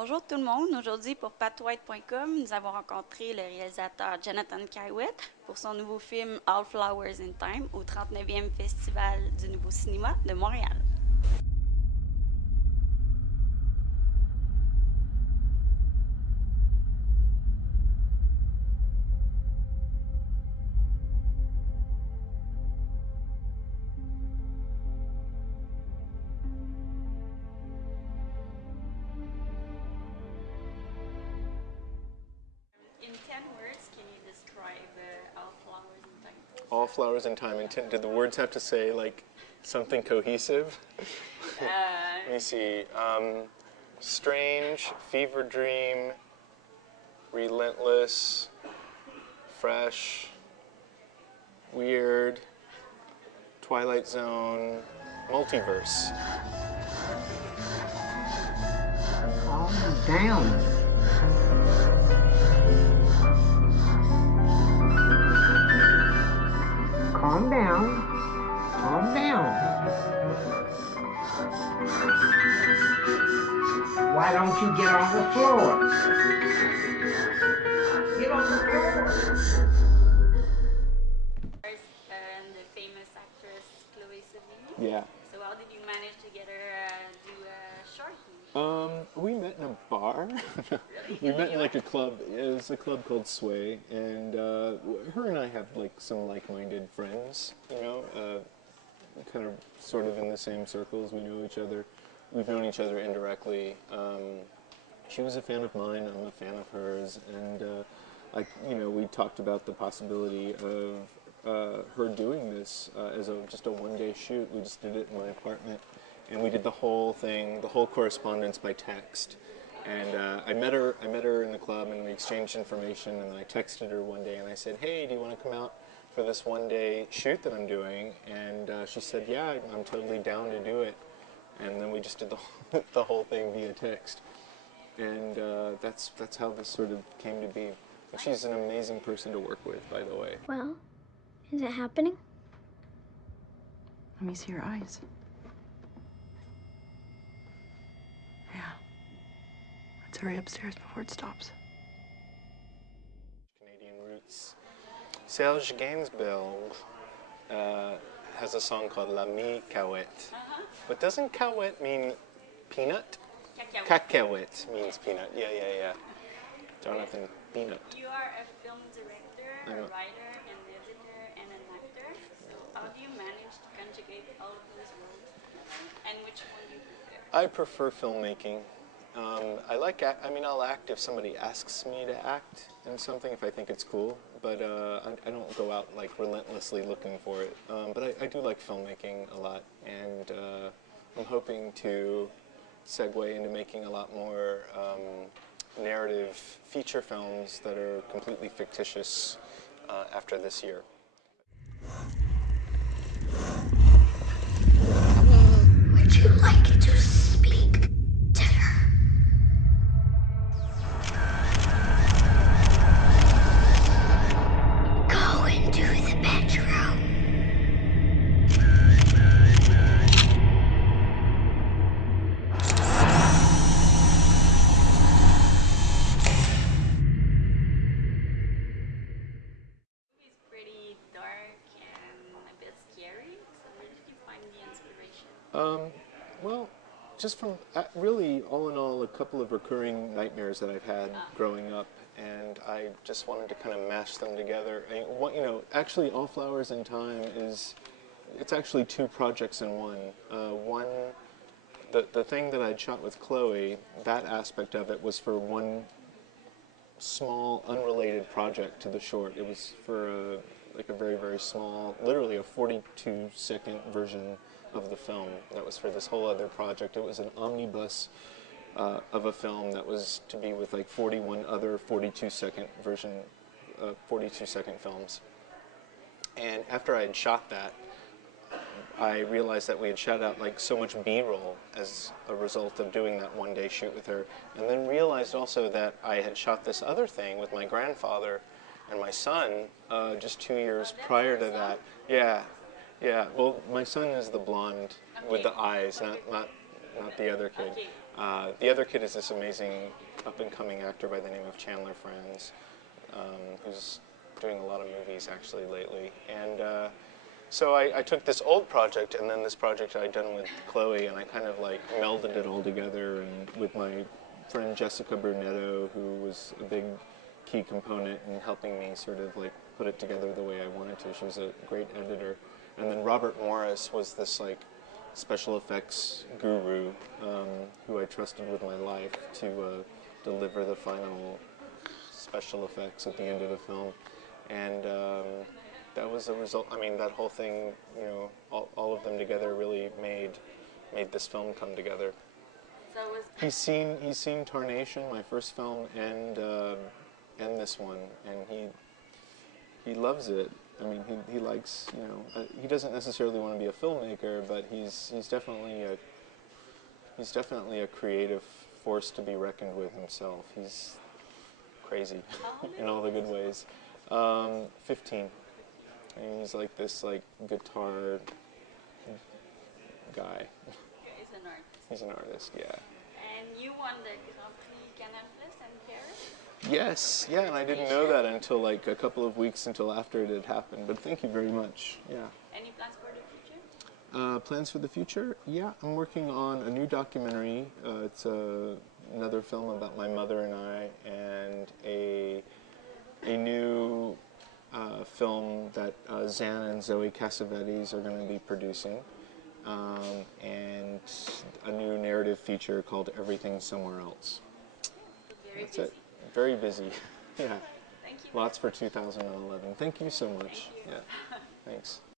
Bonjour tout le monde. Aujourd'hui, pour patouette.com, nous avons rencontré le réalisateur Jonathan Caouette pour son nouveau film All Flowers in Time au 39e Festival du Nouveau Cinéma de Montréal. In 10 words, can you describe All Flowers in Time? All flowers in time. Did the words have to say like something cohesive? Let me see. Strange, fever dream, relentless, fresh, weird, Twilight Zone, multiverse. Calm down. Calm down. Calm down. Why don't you get on the floor? Get on the floor. And the famous actress Chloe Sevigny. Yeah. So how did you manage to get her do a short? We met in a bar. We met in like a club. It was a club called Sway, and her and I have like some like-minded friends. You know, kind of, sort of in the same circles. We know each other. We've known each other indirectly. She was a fan of mine. I'm a fan of hers, and we talked about the possibility of her doing this as just a one-day shoot. We just did it in my apartment. And we did the whole thing, the whole correspondence by text. And I met her in the club, and we exchanged information. And I texted her one day, and I said, "Hey, do you want to come out for this one-day shoot that I'm doing?" And she said, "Yeah, I'm totally down to do it." And then we just did the whole thing via text. And that's how this sort of came to be. And she's an amazing person to work with, by the way. Well, is it happening? Let me see your eyes. Yeah. Let's hurry upstairs before it stops. Canadian roots. Serge Gainsbourg has a song called L'ami Caouette. But doesn't Caouette mean peanut? Cacahuète means peanut. Yeah. Jonathan, peanut. You are a film director, a writer, an editor, and an actor. So how do you manage to conjugate all of those roles together? And which one do you prefer? I prefer filmmaking. I'll act if somebody asks me to act in something, if I think it's cool, but I don't go out like relentlessly looking for it. But I do like filmmaking a lot, and I'm hoping to segue into making a lot more narrative feature films that are completely fictitious after this year. Would you like to speak to her? Go into the bedroom. It's pretty dark and a bit scary. So where did you find the inspiration? Well, just from really, all in all, a couple of recurring nightmares that I've had growing up, and I just wanted to kind of mash them together. Actually, All Flowers in Time it's actually two projects in one. The thing that I'd shot with Chloe, that aspect of it was for one small, unrelated project to the short. It was for a very, very small, literally a 42-second version of the film. That was for this whole other project. It was an omnibus of a film that was to be with like 41 other 42-second films. And after I had shot that, I realized that we had shot out like so much B-roll as a result of doing that one-day shoot with her, and then realized also that I had shot this other thing with my grandfather and my son just 2 years prior to that. Yeah. Well, my son is the blonde with the eyes, not the other kid. The other kid is this amazing up-and-coming actor by the name of Chandler Franz, who's doing a lot of movies actually lately. And so I took this old project and then this project I'd done with Chloe, and I kind of like melded it all together, and with my friend Jessica Brunetto, who was a big key component in helping me sort of like put it together the way I wanted to. She was a great editor. And then Robert Morris was this like special effects guru who I trusted with my life to deliver the final special effects at the end of the film. And that was a result. I mean, that whole thing, you know, all of them together really made this film come together. So it was He's seen Tarnation, my first film, and this one, and he loves it. I mean, he likes, you know, he doesn't necessarily want to be a filmmaker, but he's definitely a creative force to be reckoned with himself. He's crazy in all the good ways. 15. And he's like this like guitar guy. He's an artist. He's an artist, yeah. And you won the Grand Prix Canal Plus in Paris? Yes, yeah, and I didn't know that until like a couple of weeks until after it had happened. But thank you very much. Yeah. Any plans for the future? Plans for the future? Yeah, I'm working on a new documentary. It's another film about my mother and I, and a new film that Zan and Zoe Cassavetes are going to be producing, and a new narrative feature called Everything Somewhere Else. Very That's busy. it. Very busy. Yeah. Thank you. Lots for 2011. Thank you so much. Thank you. Yeah. Thanks.